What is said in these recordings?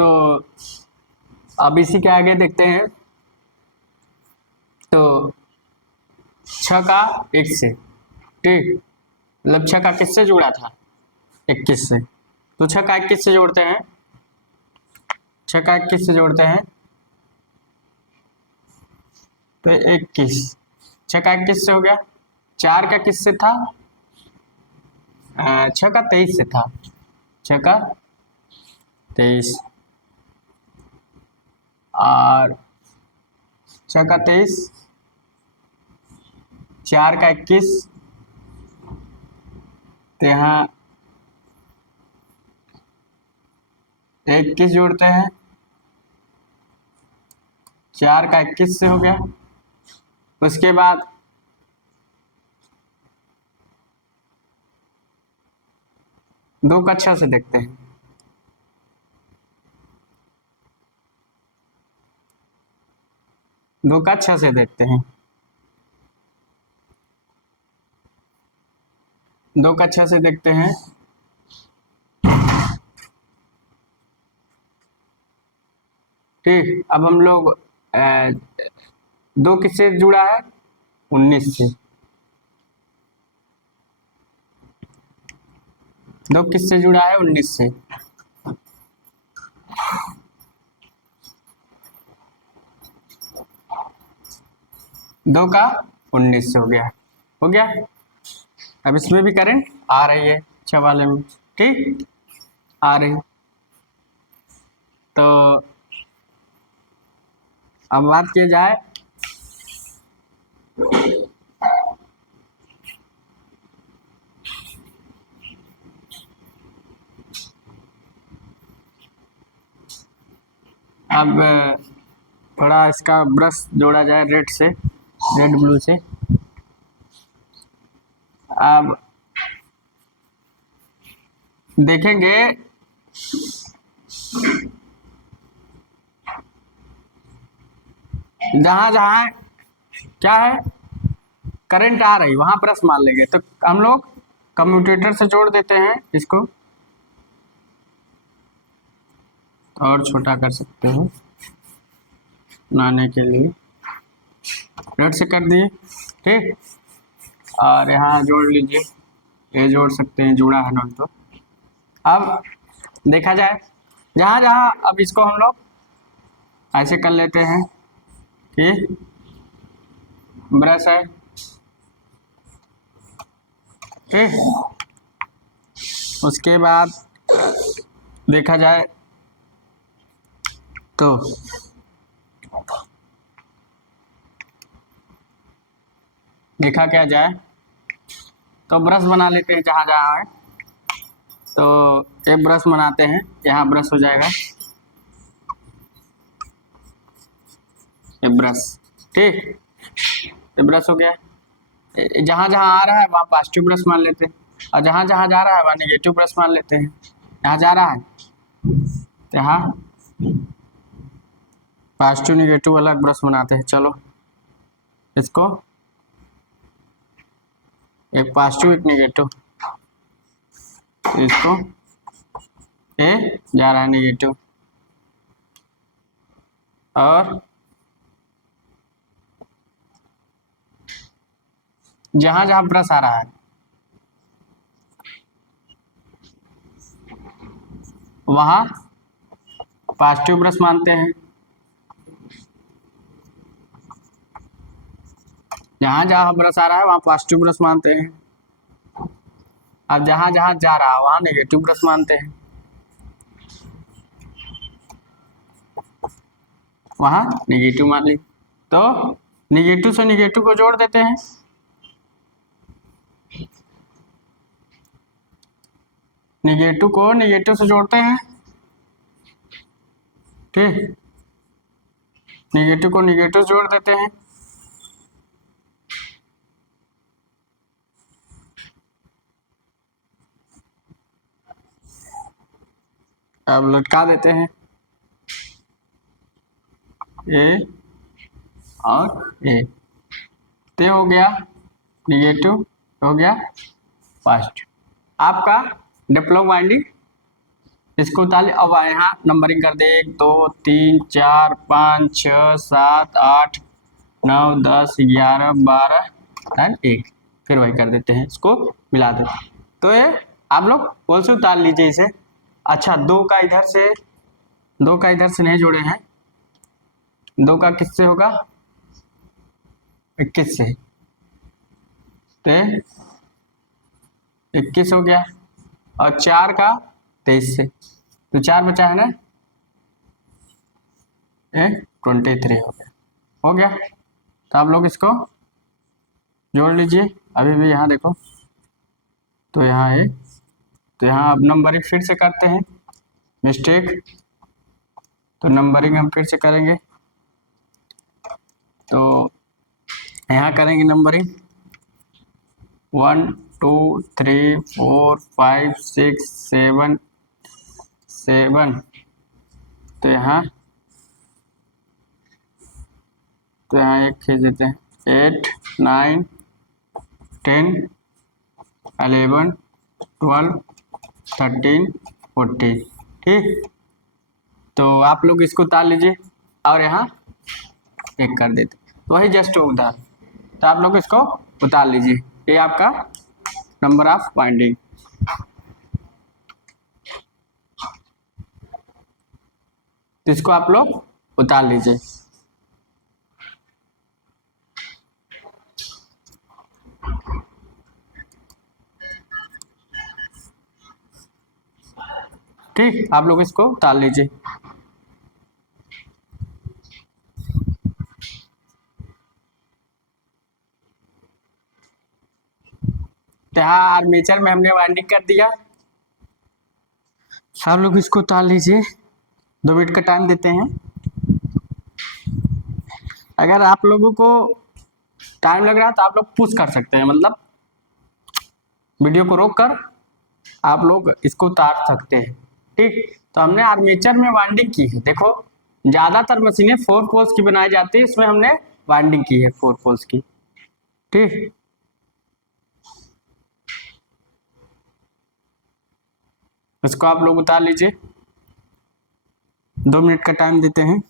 तो अब इसी के आगे देखते हैं। तो 6 का 1 से, ठीक, मतलब 6 का किससे जुड़ा था? 21 से। तो 6 का 21 से जोड़ते हैं, 6 का 21 से जोड़ते हैं तो 21, 6 का 21 से हो गया। 4 का किससे था? 6 का 23 से था, 6 का 23, और 6 का 23, 4 का 21, तो यहाँ 21 जोड़ते हैं, 4 का 21 से हो गया। उसके बाद 2 का 6 से देखते हैं। 2 का 6 से देखते हैं, 2 का 6 से देखते हैं। ठीक, अब हम लोग 2 किससे जुड़ा है? 19 से। 2 किससे जुड़ा है? 19 से। दो का 19 से हो गया, हो गया। अब इसमें भी करंट आ रही है, 6 वाले में, ठीक, आ रही। तो अब बात की जाए अब थोड़ा इसका ब्रश जोड़ा जाए रेड से, रेड ब्लू से। अब देखेंगे जहां जहां क्या है, करंट आ रही, वहां ब्रश मार लेंगे। तो हम लोग कम्यूटेटर से जोड़ देते हैं इसको, और छोटा कर सकते हैं बनाने के लिए, रेड से कर दिए, ठीक। और यहाँ जोड़ लीजिए, ये जोड़ सकते हैं, जुड़ा है ना। तो अब देखा जाए जहाँ जहाँ, अब इसको हम लोग ऐसे कर लेते हैं कि ब्रश है, ठीक। उसके बाद देखा जाए तो देखा क्या जाए तो ब्रश बना लेते हैं जहाँ जहाँ है। तो एक ब्रश बनाते हैं, यहाँ ब्रश हो जाएगा, ये ब्रश, ठीक, ये ब्रश हो गया। जहाँ जहाँ आ रहा है वहाँ पॉजिटिव ब्रश मान लेते हैं, और जहाँ जहाँ जा रहा है वहाँ नेगेटिव ब्रश मान लेते हैं। यहाँ जा रहा है तो यहाँ पॉजिटिव नेगेटिव अलग ब्रश बनाते हैं। चलो इसको, एक पॉजिटिव एक नेगेटिव, इसको ये जा रहा है नेगेटिव, और जहाँ जहाँ ब्रश आ रहा है वहाँ पॉजिटिव ब्रश मानते हैं, जहाँ जहाँ ब्रश आ रहा है वहाँ पॉजिटिव ब्रश मानते हैं, और जहाँ जहाँ जा रहा है वहाँ नेगेटिव ब्रश मानते हैं, वहाँ नेगेटिव मान ली। तो नेगेटिव से नेगेटिव को जोड़ देते हैं, नेगेटिव को नेगेटिव से जोड़ते हैं, ठीक, नेगेटिव को नेगेटिव जोड़ देते हैं। अब लटका देते हैं ए और ए, ते हो गया नेगेटिव, हो गया पॉजिटिव। आपका डिप्लोमा वाइंडिंग इसको उतार। अब यहाँ नंबरिंग कर दे, 1 2 3 4 5 6 7 8 9 10 11 12 एंड 1। फिर वही कर देते हैं, इसको मिला देते हैं। तो ये आप लोग बोल से उतार लीजिए इसे। अच्छा, 2 का इधर से, 2 का इधर से नहीं जोड़े हैं, 2 का किससे होगा? 21 से। तो 21 हो गया, और 4 का 23 से, तो 4 बचा है ना, 23 हो गया। हो गया, तो आप लोग इसको जोड़ लीजिए। अभी भी यहाँ देखो, तो यहाँ है, तो यहाँ अब नंबरिंग फिर से करते हैं, मिस्टेक, तो नंबरिंग हम फिर से करेंगे। तो यहाँ करेंगे नंबरिंग 1 2 3 4 5 6 7 7। तो यहाँ एक खींच देते हैं, 8 9 10 11 12 13 14। ठीक, तो आप लोग इसको उतार लीजिए और यहाँ एक कर देते, तो वही जस्ट उधर। तो आप लोग इसको उतार लीजिए, ये आपका नंबर ऑफ बाइंडिंग। तो इसको आप लोग उतार लीजिए। ठीक, आप लोग इसको उतार लीजिए। तो यहाँ आर्मेचर में हमने वाइंडिंग कर दिया। आप लोग इसको उतार लीजिए, 2 मिनट का टाइम देते हैं। अगर आप लोगों को टाइम लग रहा है तो आप लोग पुश कर सकते हैं, मतलब वीडियो को रोक कर आप लोग इसको उतार सकते हैं। ठीक, तो हमने आर्मेचर में वाइंडिंग की है। देखो, ज्यादातर मशीनें 4 पोल्स की बनाई जाती है, इसमें हमने वाइंडिंग की है 4 पोल्स की। ठीक, इसको आप लोग उतार लीजिए, 2 मिनट का टाइम देते हैं।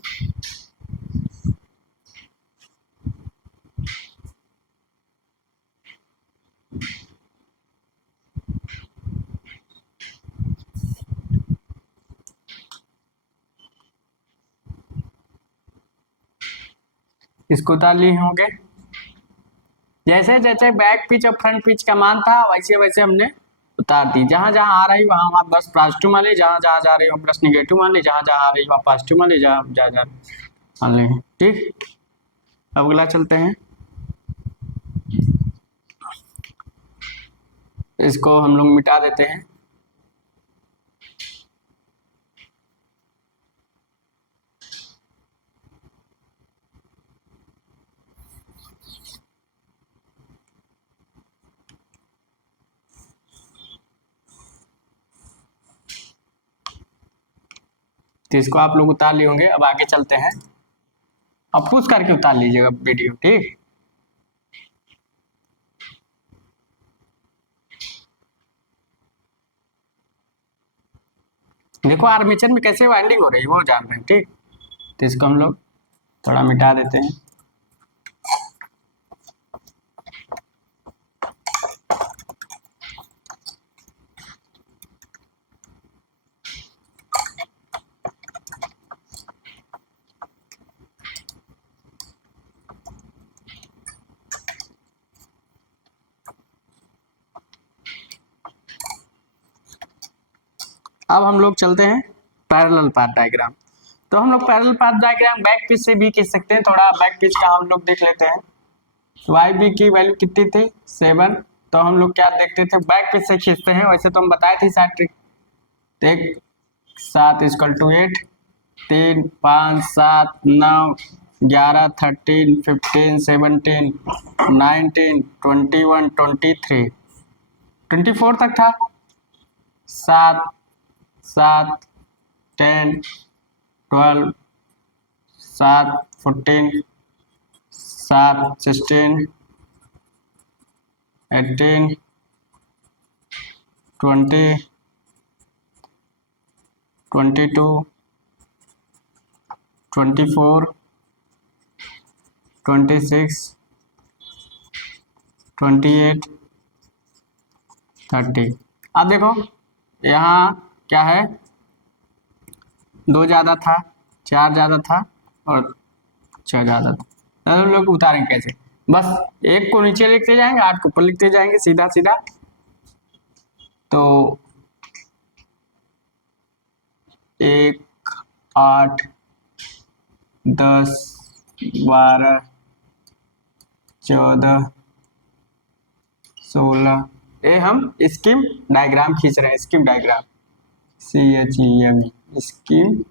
इसको उतार लिए होंगे। जैसे जैसे बैक पिच और फ्रंट पिच का मान था, वैसे वैसे हमने उतार दी। जहां जहां आ रही वहां आप बस पॉजिटिव मान ली, जहां जहां जा रही हो प्लस निगेटिव मान ली, जहां जहां आ रही वहां पॉजिटिव मान ली, जहां जहां जा मान ली। ठीक, अब अगला चलते हैं। इसको हम लोग मिटा देते हैं। तो इसको आप लोग उतार लिए होंगे। अब आगे चलते हैं, अब पुश करके उतार लीजिएगा वीडियो। ठीक, देखो आर्मेचर में कैसे वाइंडिंग हो रही है वो जान रहे हैं। ठीक, तो इसको हम लोग थोड़ा मिटा देते हैं। अब हम लोग चलते हैं पैरेलल पाथ डायग्राम। तो हम लोग parallel path diagram back pitch से भी खींच सकते हैं। थोड़ा बैक पिच का हम लोग देख लेते हैं। वाई बी की वैल्यू कितनी थी? 7। तो हम लोग क्या देखते थे, बैक पिच से खींचते हैं। वैसे तो हम बताए थे शायद ट्रिक। देख, 7 इक्वल टू 8, 3 5 7 9 11 13 15 17 19 21 23 24 तक था। 7 7 10 12 7 14 7 16 18 20 22, 24, 26, 28, 30। अब देखो यहाँ क्या है, 2 ज़्यादा था, 4 ज़्यादा था और 6 ज़्यादा था। तो हम लोग उतारेंगे कैसे? बस 1 को नीचे लिखते जाएंगे, 8 को ऊपर लिखते जाएंगे, सीधा सीधा। तो 1, 8, 10, 12, 14, 16। ये हम स्कीम डायग्राम खींच रहे हैं, scheme diagram, CHEM, scheme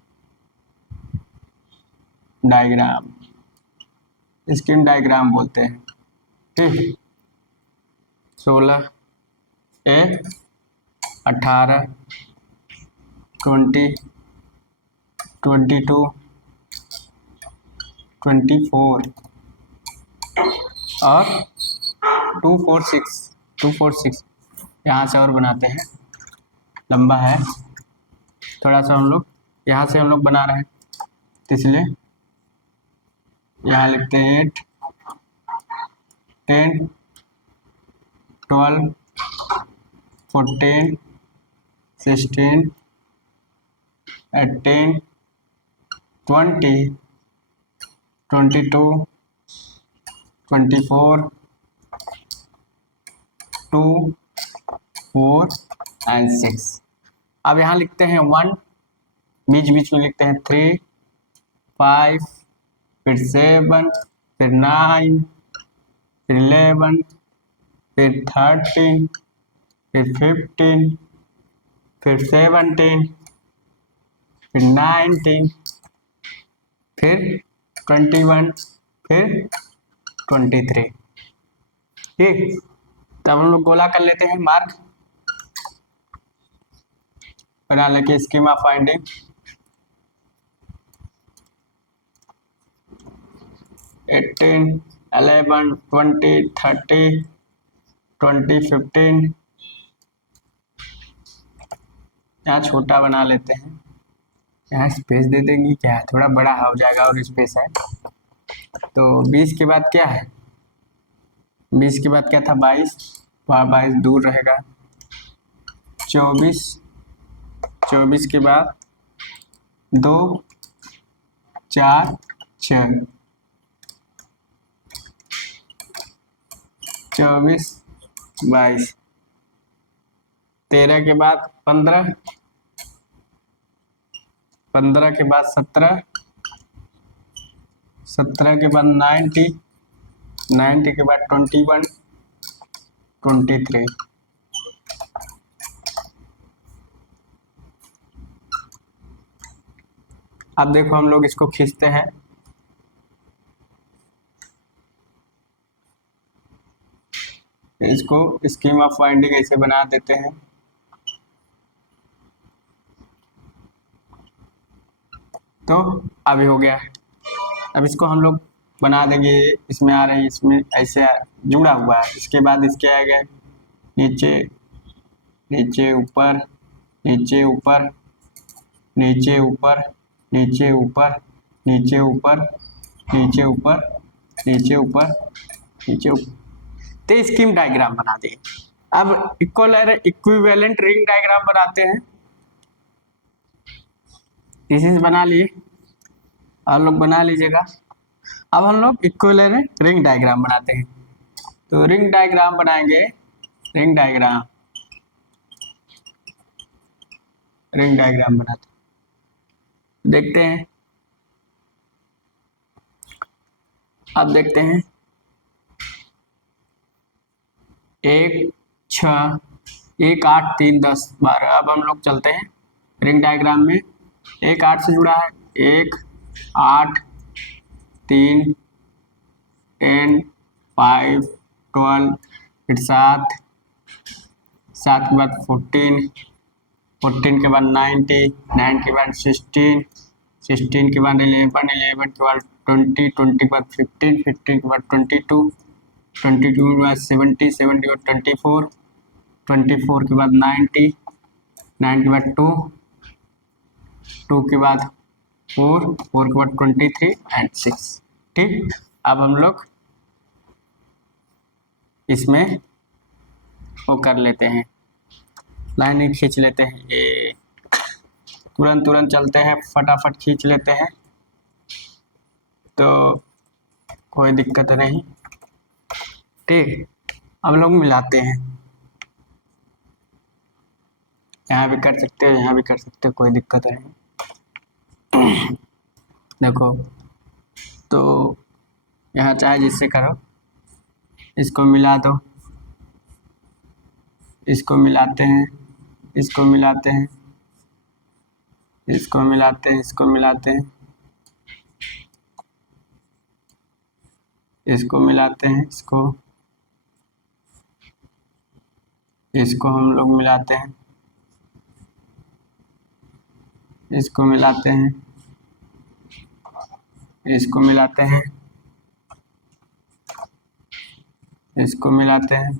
diagram, scheme diagram बोलते हैं। ठीक, 16, 18, 20, 22, 24 और 246 यहाँ से और बनाते हैं, लंबा है थोड़ा सा, हम लोग यहाँ से हम लोग बना रहे हैं, इसलिए यहाँ लिखते हैं 8, 10, 12, 14, 16, 18, 20, 22, 24, 2, 4 and 6। अब यहाँ लिखते हैं 1, बीच बीच में लिखते हैं 3, 5, फिर 7, फिर 9, फिर 11, फिर 13, फिर 15, फिर 17, फिर 19, फिर 21, फिर 23। ठीक, तब हम लोग गोला कर लेते हैं, मार्क बना लेके स्कीम ऑफ फाइंडिंग। 18, 11, 20, 30, 20, 15। यहाँ छोटा बना लेते हैं, यहाँ स्पेस दे देंगे, क्या है थोड़ा बड़ा हो जाएगा और स्पेस है। तो 20 के बाद क्या है, 20 के बाद क्या था, 22, 22 दूर रहेगा। 24, 24 के बाद 2, 4, 6, 24, 22, 13 के बाद 15, 15 के बाद 17, 17 के बाद 90, 90 के बाद 21, 23। अब देखो हम लोग इसको खींचते हैं, इसको स्कीम ऑफ फाइंडिंग ऐसे बना देते हैं। तो अभी हो गया, अब इसको हम लोग बना देंगे, इसमें आ रही, इसमें ऐसे जुड़ा हुआ है, इसके बाद इसके आएगा नीचे, नीचे ऊपर, नीचे ऊपर, नीचे ऊपर, नीचे ऊपर, नीचे ऊपर, नीचे ऊपर, नीचे ऊपर, नीचे ऊपर। तो स्कीम डायग्राम बना दिए। अब इक्विवेलेंट रिंग डायग्राम बनाते हैं, इसी से बना लिए, आप लोग बना लीजिएगा। अब हम लोग इक्विवेलेंट रिंग डायग्राम बनाते हैं। तो रिंग डायग्राम बनाएंगे, रिंग डायग्राम, रिंग डायग्राम बनाते हैं, देखते हैं। अब देखते हैं 1, 6, 1, 8, 3, 10, 12। अब हम लोग चलते हैं रिंग डायग्राम में, 1, 8 से जुड़ा है, 1, 8, 3, 10, 5, 12, फिर 7, 7 के बाद 14, 14 के बाद 90, 9 के बाद 16, 16 के बाद 11, 11 के बाद 20, 20 के बाद 15, 15 के बाद 22, 22 के बाद 70, 70 के बाद 24, 24 के बाद 90, 90 के बाद 2, 2 के बाद 4, 4 के बाद 23 एंड 6। ठीक, अब हम लोग इसमें वो कर लेते हैं, लाइनें खींच लेते हैं। ये तुरंत चलते हैं, फटाफट खींच लेते हैं तो कोई दिक्कत नहीं। ठीक, अब लोग मिलाते हैं, यहाँ भी कर सकते हो, यहाँ भी कर सकते हो, कोई दिक्कत नहीं। देखो, तो यहाँ चाहे जिससे करो, इसको मिला दो, इसको मिलाते हैं, इसको मिलाते हैं, इसको मिलाते हैं, इसको मिलाते हैं, इसको मिलाते हैं, इसको हम लोग मिलाते हैं, इसको मिलाते हैं, इसको मिलाते हैं, इसको मिलाते हैं,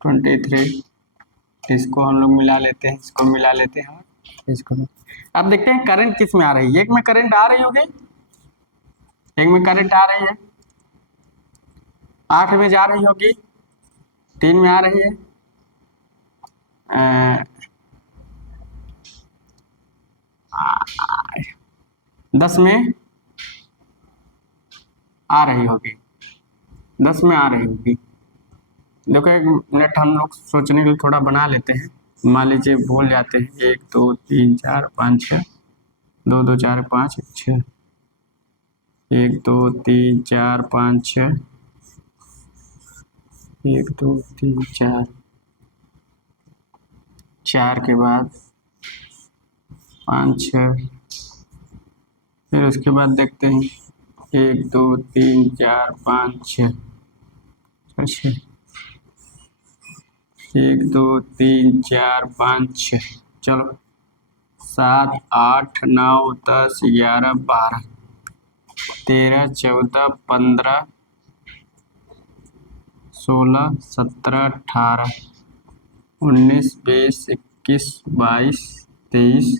ट्वेंटी थ्री, इसको हम लोग मिला लेते हैं, इसको मिला लेते हैं, इसको। अब देखते हैं करंट किस में आ रही है। एक में करंट आ रही होगी, एक में करंट आ रही है, 8 में जा रही होगी, 3 में आ रही है, 10 में आ रही होगी, 10 में आ रही होगी। देखो, एक मिनट हम लोग सोचने के लिए थोड़ा बना लेते हैं। मान लीजिए भूल जाते हैं, 1 2 3 4 5 6, 2 2 4 5 6, 1 2 3 4 5 6, 1 2 3 4, 4 के बाद 5 6, फिर उसके बाद देखते हैं 1 2 3 4 5 6, 1 2 3 4 5 6, चलो 7 8 9 10 11 12 13 14 15 16 17 18 19 20 21 22 23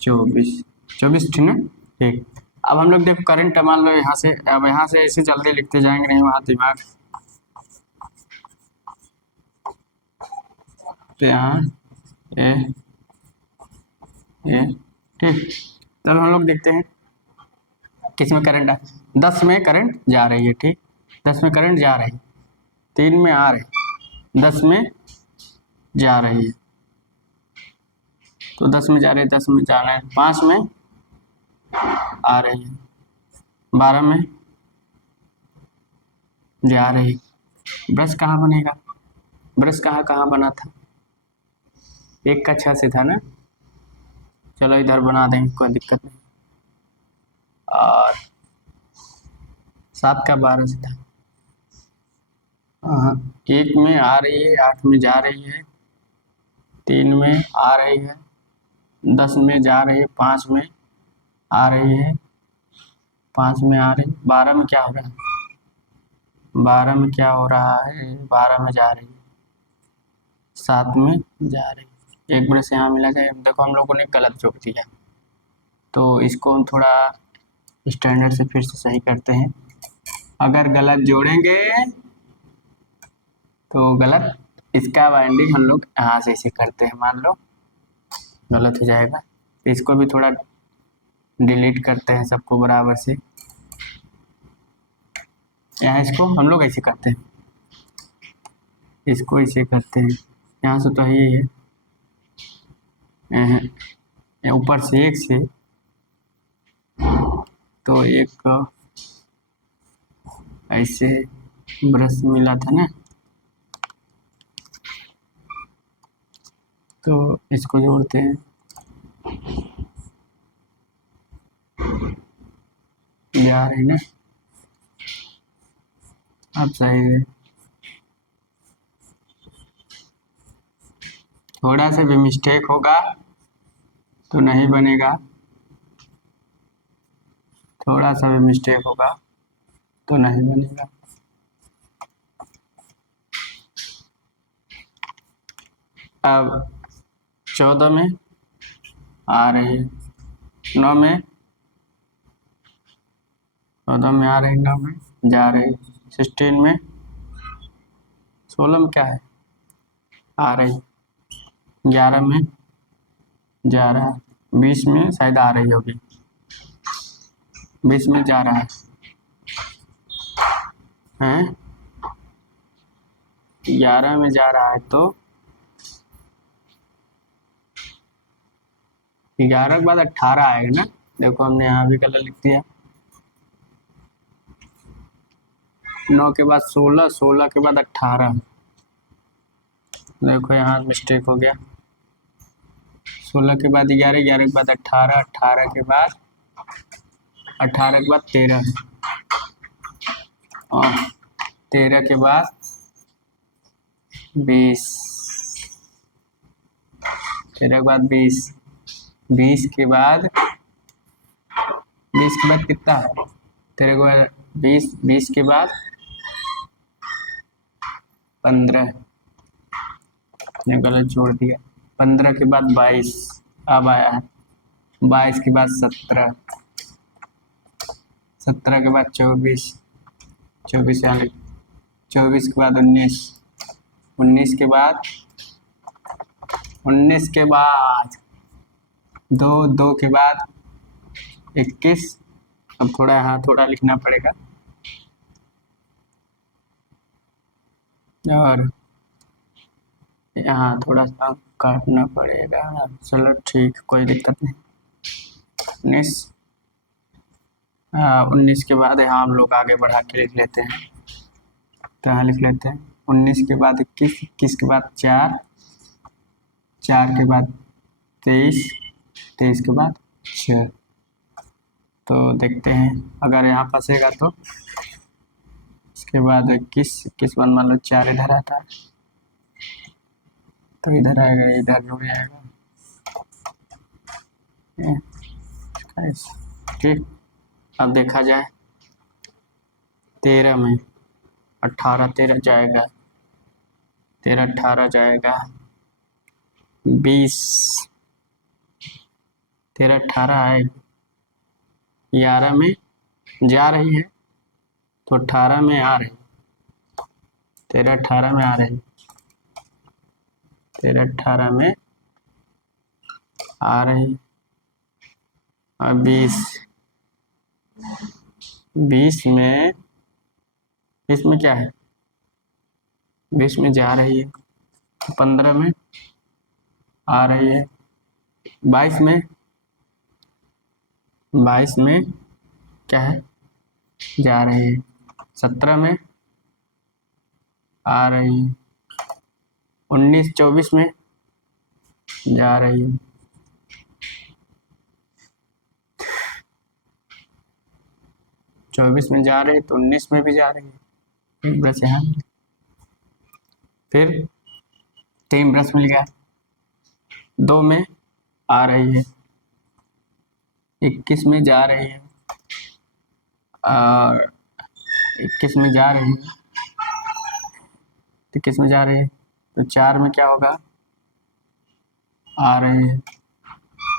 24, 24 ठीक ना। ठीक, अब हम लोग देखो करंट मान लो यहाँ से, अब यहाँ से ऐसे जल्दी लिखते जाएंगे नहीं, वहाँ दिमाग, तो यहाँ ए ठीक। तब हम लोग देखते हैं किस में करंट 10 में करंट जा रही है। ठीक, 10 में करंट जा रही है, 3 में आ रही, 10 में जा रही है, तो 10 में जा रही है, 10 में जाना है, 5 में आ रही है, 12 में जा रही। ब्रश कहाँ बनेगा, ब्रश कहाँ कहाँ बना था, 1 का 6 से था ना, चलो इधर बना देंगे, कोई दिक्कत नहीं, और 7 का 12 से था। 1 में आ रही है, 8 में जा रही है, 3 में आ रही है, 10 में जा रही है, 5 में आ रही है, 5 में आ रही, 12 में क्या हो रहा है, 12 में क्या हो रहा है, 12 में जा रही है, 7 में जा रही है। एक ब्रश यहाँ मिला जाए, देखो हम लोगों ने गलत जोड़ दिया, तो इसको हम थोड़ा स्टैंडर्ड से फिर से सही करते हैं। अगर गलत जोड़ेंगे तो गलत, इसका बाइंडिंग हम लोग यहाँ से इसे करते हैं, मान लो गलत हो जाएगा, इसको भी थोड़ा डिलीट करते हैं सबको बराबर से। यहाँ इसको हम लोग ऐसे करते हैं, इसको ऐसे करते हैं, यहाँ से तो यही है, ऊपर से 1 से, तो एक ऐसे ब्रश मिला था ना, तो इसको जोड़ते हैं, जा रही ना, अब सही है। थोड़ा सा भी मिस्टेक होगा तो नहीं बनेगा, थोड़ा सा भी मिस्टेक होगा तो नहीं बनेगा। अब 14 में आ रही है, 9 में, 14 में आ रही, 9 में जा रही, 16 में, 16 में क्या है, आ रही, 11 में जा रहा है, 20 में शायद आ रही होगी, 20 में जा रहा है, हैं 11 में जा रहा है, तो 11 के बाद 18 आएगा ना। देखो हमने यहाँ भी कलर लिख दिया। 9 के बाद 16, 16 के बाद 18, देखो यहाँ मिस्टेक हो गया। 16 के बाद 11, 11 के बाद 18, 18 के बाद 13 और 13 के बाद 20, 13 के बाद 20, 20 के बाद कितना है, 13 के बाद 20, 20 के बाद 15, ने गलत जोड़ दिया, 15 के बाद 22, अब आया है 22 के बाद 17, 17 के बाद 24, 24 यहाँ लिख, 24 के बाद 19, 19 के बाद 2 के बाद 21, अब थोड़ा यहाँ थोड़ा लिखना पड़ेगा, और यहाँ थोड़ा सा काटना पड़ेगा, चलो ठीक, कोई दिक्कत नहीं। 19 के बाद यहाँ हम लोग आगे बढ़ा के लिख लेते हैं, तो यहाँ लिख लेते हैं 19 के बाद 21, 21 के बाद 4, 4 के बाद 23, 23 के बाद 6, तो देखते हैं अगर यहाँ फंसेगा तो इसके बाद 21 बाद मान लो 4 इधर आता है तो इधर आएगा, इधर जुड़ जाएगा, ठीक। अब देखा जाए 13 में 18, 13 जाएगा, 13, 18 जाएगा, 20, 13, 18 आएगी, 11 में जा रही है तो 18 में आ रही, 13, 18 में आ रही, 13, 18 में आ रही, और 20 में क्या है, 20 में जा रही है, 15 में आ रही है, 22 में क्या है, जा रही है, 17 में आ रही है, 19, 24 में जा रही है, 24 में जा रही है तो 19 में भी जा रही है, एक ब्रश यहाँ, फिर 3 ब्रश मिल गया, 2 में आ रही है, 21 में जा रही है, और 21 में जा रही है, 21 में जा रही है तो 4 में क्या होगा, आ रही है,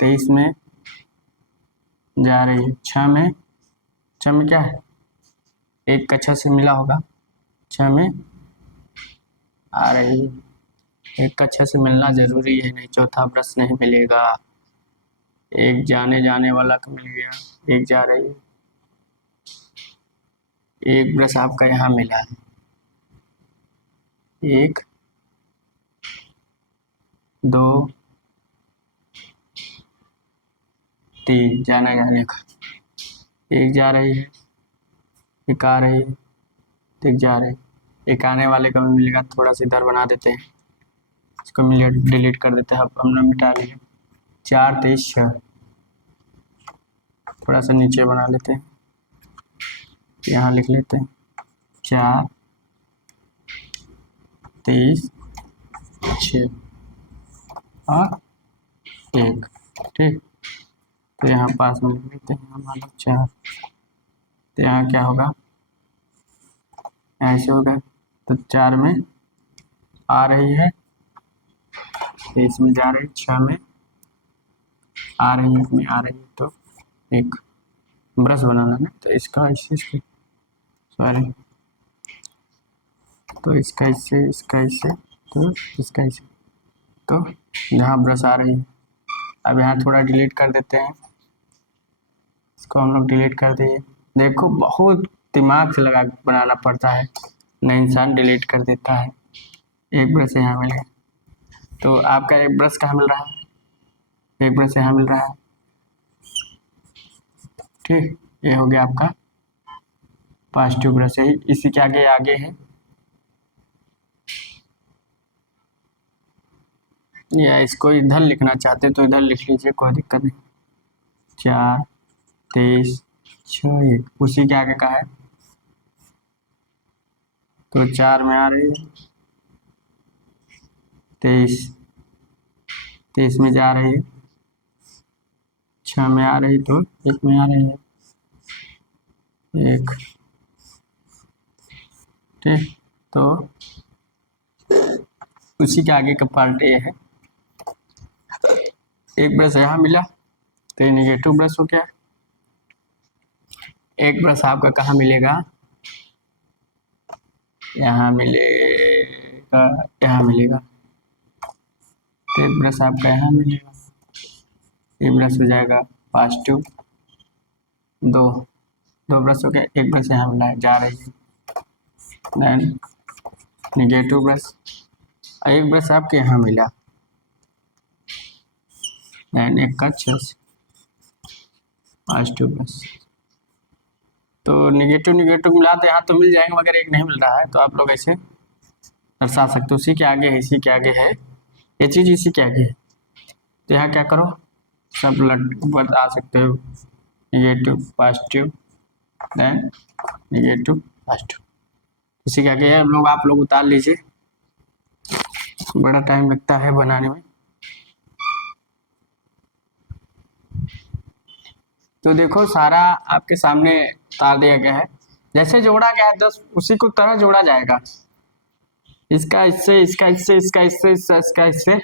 23 में जा रही है, 6 में क्या है, एक कक्षा से मिला होगा, 6 में आ रही है, एक कक्षा से मिलना जरूरी है, नहीं चौथा ब्रश नहीं मिलेगा, एक जाने वाला का मिल गया, एक जा रही है, एक ब्रश आपका यहाँ मिला है, 1, 2, 3 जाने का, एक जा रही है, एक आ रही है, एक जा रही है, एक आने वाले का भी मिलेगा, थोड़ा सा इधर बना देते हैं, इसको डिलीट कर देते हैं, अब हमने मिटा लिया, 4, 23, 6, थोड़ा सा नीचे बना लेते हैं, यहाँ लिख लेते हैं 4, 23, 6 और 1, ठीक। तो यहाँ पास में लिख लेते हैं हमारा 4, तो यहाँ क्या होगा, ऐसे होगा, तो 4 में आ रही है, तो इसमें जा रही 6 में आ रही है, में आ रही है, तो एक ब्रश बनाना है, तो इसका इससे सॉरी, तो इसका इससे, इसका इससे, तो इसका इससे, तो यहाँ ब्रश आ रही है। अब यहाँ थोड़ा डिलीट कर देते हैं, इसको हम लोग डिलीट कर दिए। देखो बहुत दिमाग से लगा बनाना पड़ता है, नहीं इंसान डिलीट कर देता है। एक ब्रश यहाँ मिलेगा, तो आपका एक ब्रश कहाँ मिल रहा है, एक ब्रश यहाँ मिल रहा है, ठीक। ये हो गया आपका पॉजिटिव ब्रश है, इसी के आगे आगे है, या इसको इधर लिखना चाहते तो इधर लिख लीजिए, कोई दिक्कत नहीं। 4 23 6 1 उसी के आगे का है, तो 4 में आ रही है, 23 में जा रही है, 6 में आ रही, तो 1 में आ रही है, 1, ठीक। तो उसी के आगे का पार्ट ये है। एक ब्रश यहाँ मिला, तो ये निगेटिव ब्रश हो गया। एक ब्रश आपका कहाँ मिलेगा, यहाँ मिलेगा, यहाँ मिलेगा, तो एक ब्रश आपका यहाँ मिलेगा, ये ब्रश हो जाएगा पॉजिटिव, दो ब्रश हो गया, एक ब्रश यहाँ मिला है, जा रही है, देन निगेटिव ब्रश, एक ब्रश आपके यहाँ मिला, देन एक का 6 पॉजिटिव ब्रश, तो निगेटिव निगेटिव मिला तो यहाँ तो मिल जाएंगे, मगर एक नहीं मिल रहा है, तो आप लोग ऐसे दर्शा सकते हो, उसी के आगे है, इसी के आगे है, ये चीज़ इसी के आगे है, तो यहाँ क्या करो, सब बता सकते हो, negative positive, then negative positive, इसी के आगे है, लोग आप लोग उतार लीजिए, बड़ा टाइम लगता है बनाने में। तो देखो सारा आपके सामने उतार दिया गया है, जैसे जोड़ा गया है 10 उसी को तरह जोड़ा जाएगा, इसका इससे, इसका इससे, इसका इससे, इसका इससे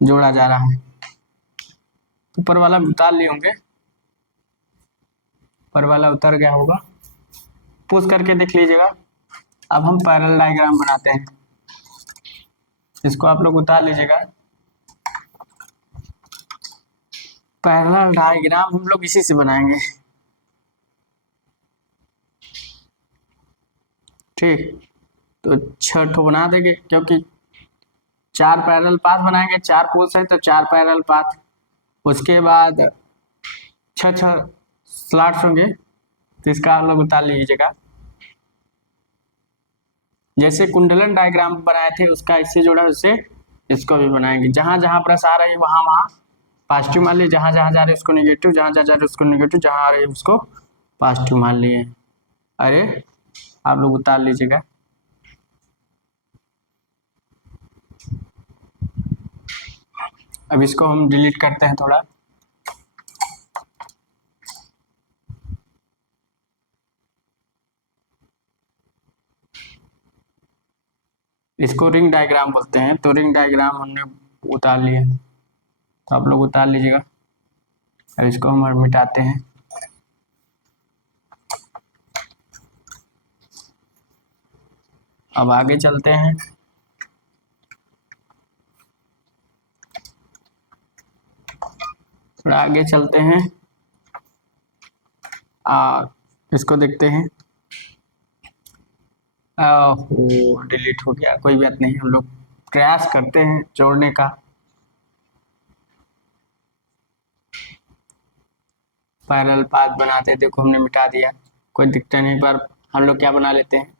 जोड़ा जा रहा है। ऊपर वाला उतार लिए होंगे, ऊपर वाला उतर गया होगा, पुश करके देख लीजिएगा। अब हम पैरेलल डायग्राम बनाते हैं, इसको आप लोग उतार लीजिएगा। पैरेलल डायग्राम हम लोग इसी से बनाएंगे, ठीक। तो 6 ठो बना देंगे, क्योंकि 4 पैरेलल पाथ बनाएंगे, 4 पुश है तो 4 पैरेलल पाथ, उसके बाद 6 स्लॉट्स होंगे, तो इसका आप लोग उतार लीजिएगा। जैसे कुंडलन डायग्राम बनाए थे उसका इससे जोड़ा, उससे इसको भी बनाएंगे, जहां जहां ब्रश आ रही है वहां वहां पॉजिटिव मान लिए, जहां जहां जा रहे उसको निगेटिव, जहां जहां जा रहे उसको निगेटिव, जहां आ रहे उसको पॉजिटिव मान लिए। अरे आप लोग उतार लीजिएगा। अब इसको हम डिलीट करते हैं थोड़ा, इसको रिंग डायग्राम बोलते हैं, तो रिंग डायग्राम हमने उतार लिए, तो आप लोग उतार लीजिएगा। अब इसको हम मिटाते हैं, अब आगे चलते हैं। थोड़ा आगे चलते हैं, इसको देखते हैं। ओह डिलीट हो गया, कोई बात नहीं, हम लोग प्रयास करते हैं जोड़ने का। पैरेलल पाथ बनाते, देखो हमने मिटा दिया, कोई दिक्कत नहीं, पर हम लोग क्या बना लेते हैं,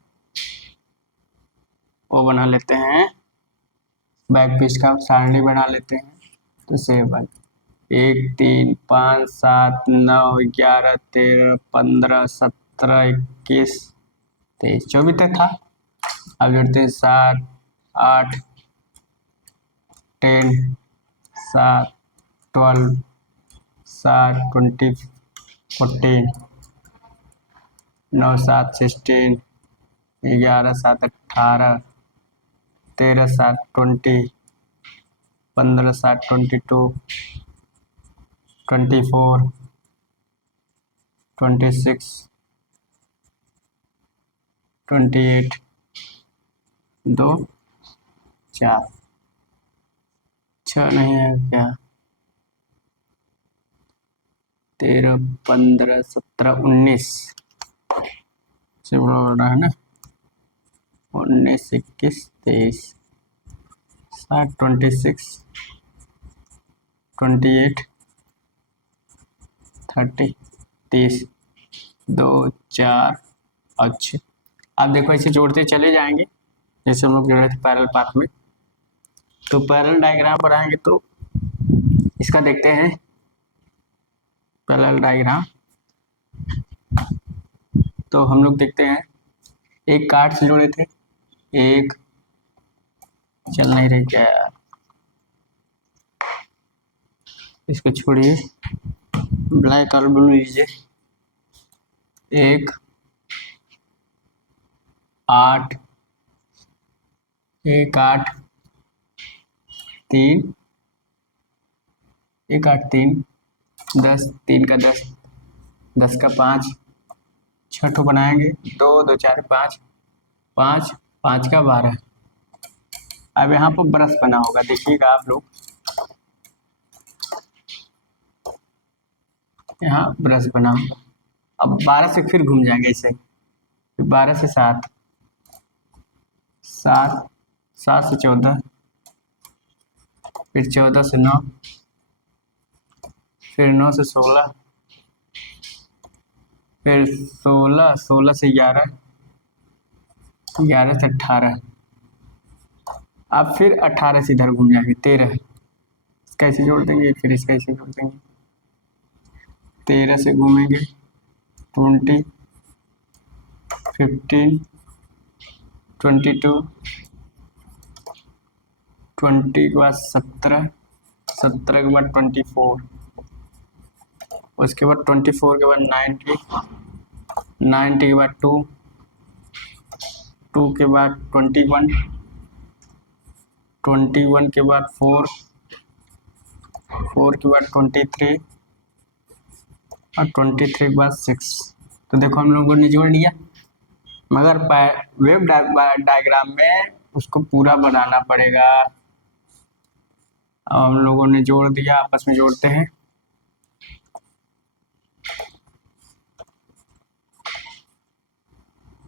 वो बना लेते हैं बैक पीस का सारणी बना लेते हैं। तो 7 1 3 5 7 9 11 13 15 17 21 23 24 तक था। अब जोड़ते हैं 7 8 10 7 12 7 20 14 9 7 16 11 7 18 13 7 20 15 7 22 24 26 28 2 4 6 नहीं है क्या? 13 15 17 19 से बड़ा बड़ा है ना, 19 21 23 7 26 28 30 30 2 4 और 6। आप देखो ऐसे जोड़ते चले जाएंगे जैसे हम लोग जोड़ रहे थे पैरेलल पाथ में। तो पैरेलल डायग्राम पर आएंगे तो इसका देखते हैं पैरेलल डायग्राम। तो हम लोग देखते हैं एक कार्ड से जोड़े थे, एक चल नहीं रही क्या यार, इसको छोड़िए, ब्लैक और ब्लू लीजिए। 1 8 1 8 3 1 8 3 10 3 का 10 10 का 5 6 ठो बनाएंगे, 2 2 4 5 5 5 का 12। अब यहाँ पर ब्रश बना होगा, देखिएगा आप लोग, यहाँ ब्रश बना होगा। अब 12 से फिर घूम जाएंगे ऐसे, 12 से 7 7 7 से 14 फिर 14 से 9 फिर 9 से 16 फिर 16 16 से 11 11 से 18 अब फिर 18 से इधर घूम जाएंगे 13 कैसे जोड़ देंगे, फिर इसका ऐसे जोड़ देंगे। 13 से घूमेंगे 20 15 22 20 के बाद 17 17 के बाद 24 उसके बाद 24 के बाद 90 90 के बाद 2 2 के बाद 21 21 के बाद 4 4 के बाद 23 और 23 के बाद 6। तो देखो हम लोगों ने जोड़ लिया, मगर वेव डायग्राम में उसको पूरा बनाना पड़ेगा। अब हम लोगों ने जोड़ दिया, आपस में जोड़ते हैं।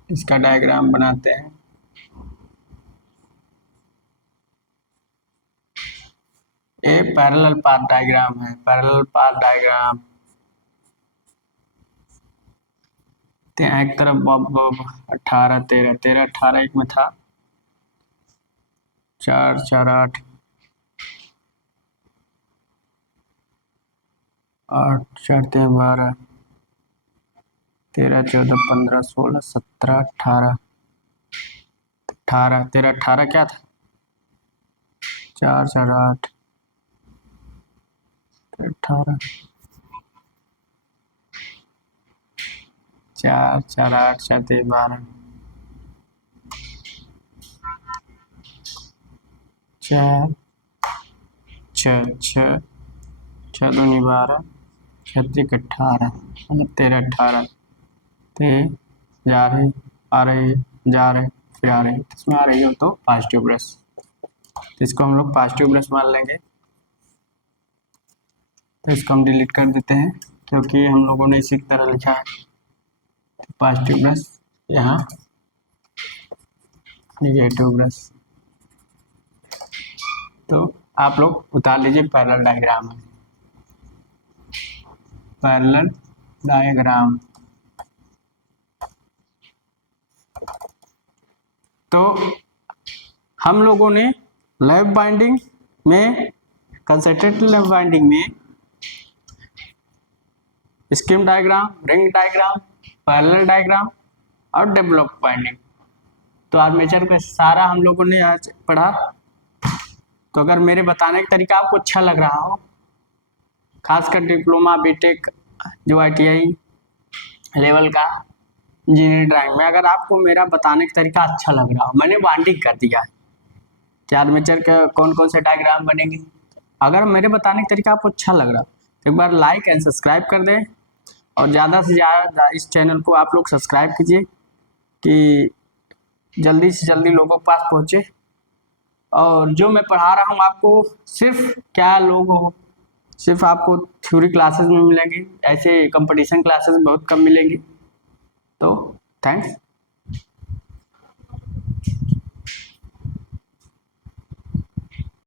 इसका डायग्राम बनाते हैं। ये पैरेलल पाथ डायग्राम है, पैरेलल पाथ डायग्राम। एक तरफ 18 13 13 18 एक में था, 4 4 8 8 4 3 12 13 14 15 16 17 18 18 13 18 क्या था, 4 4 8 18 4 4 8 4 3 12 4 6 6 6 2 12 6 3 18 मतलब 13 18 तो जा रही आ रही जा रहे फिर आ रही, इसमें आ रही हो तो पॉजिटिव ब्रश, तो इसको हम लोग पॉजिटिव ब्रश मान लेंगे। तो इसको हम डिलीट कर देते हैं क्योंकि हम लोगों ने इसी तरह लिखा है। तो पॉजिटिव ब्रश यहाँ, निगेटिव ब्रश। तो आप लोग उतार लीजिए पैरेलल डायग्राम है, पैरेलल डायग्राम। तो हम लोगों ने लैब बाइंडिंग में, कंसंट्रेटेड लैब बाइंडिंग में scheme diagram, ring diagram, parallel diagram और डेवलप बाइंडिंग, तो आर्मेचर का सारा हम लोगों ने आज पढ़ा। तो अगर मेरे बताने का तरीका आपको अच्छा लग रहा हो, खासकर डिप्लोमा बीटेक जो ITI लेवल का इंजीनियरिंग ड्राइंग में, अगर आपको मेरा बताने का तरीका अच्छा लग रहा हो, मैंने बाइंडिंग कर दिया है, कि आर्मेचर का कौन कौन से डायग्राम बनेंगे। अगर मेरे बताने का तरीका आपको अच्छा लग रहा तो एक बार लाइक एंड सब्सक्राइब कर दें, और ज़्यादा से ज़्यादा इस चैनल को आप लोग सब्सक्राइब कीजिए कि जल्दी से जल्दी लोगों के पास पहुँचे। और जो मैं पढ़ा रहा हूँ आपको सिर्फ क्या लोग सिर्फ आपको थ्योरी क्लासेस में मिलेंगी, ऐसे कंपटीशन क्लासेस बहुत कम मिलेंगी। तो थैंक्स।